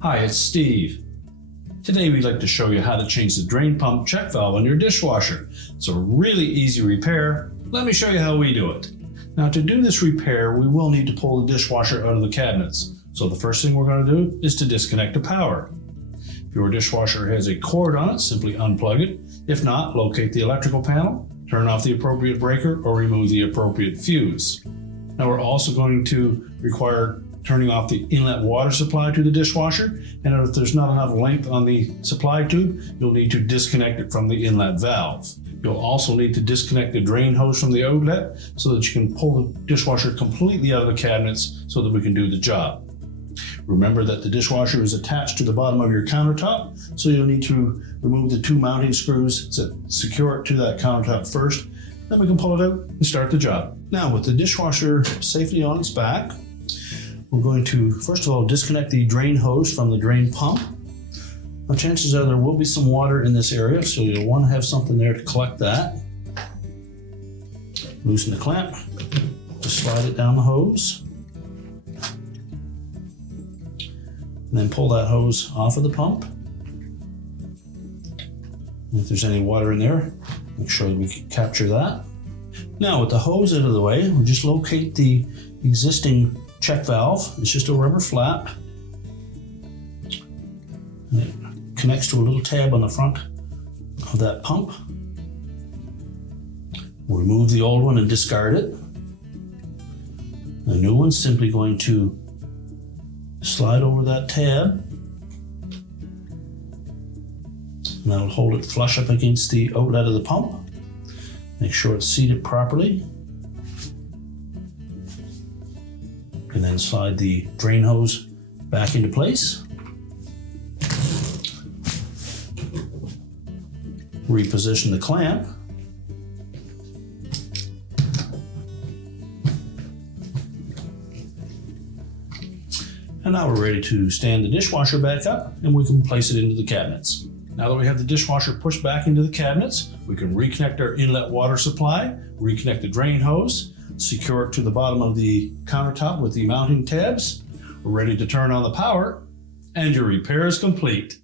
Hi, it's Steve. Today we'd like to show you how to change the drain pump check valve on your dishwasher. It's a really easy repair. Let me show you how we do it. Now to do this repair, we will need to pull the dishwasher out of the cabinets. So the first thing we're going to do is to disconnect the power. If your dishwasher has a cord on it, simply unplug it. If not, locate the electrical panel, turn off the appropriate breaker, or remove the appropriate fuse. Now we're also going to require turning off the inlet water supply to the dishwasher, and if there's not enough length on the supply tube, you'll need to disconnect it from the inlet valve. You'll also need to disconnect the drain hose from the outlet so that you can pull the dishwasher completely out of the cabinets so that we can do the job. Remember that the dishwasher is attached to the bottom of your countertop, so you'll need to remove the two mounting screws to secure it to that countertop first. Then we can pull it out and start the job. Now with the dishwasher safely on its back, we're going to, first of all, disconnect the drain hose from the drain pump. Now, chances are there will be some water in this area, so you'll want to have something there to collect that. Loosen the clamp, just slide it down the hose. And then pull that hose off of the pump. And if there's any water in there, make sure that we can capture that. Now with the hose out of the way, we'll just locate the existing check valve. It's just a rubber flap. And it connects to a little tab on the front of that pump. We'll remove the old one and discard it. The new one's simply going to slide over that tab. And that'll hold it flush up against the outlet of the pump. Make sure it's seated properly. And then slide the drain hose back into place. Reposition the clamp. And now we're ready to stand the dishwasher back up and we can place it into the cabinets. Now that we have the dishwasher pushed back into the cabinets, we can reconnect our inlet water supply, reconnect the drain hose, secure it to the bottom of the countertop with the mounting tabs. We're ready to turn on the power, and your repair is complete.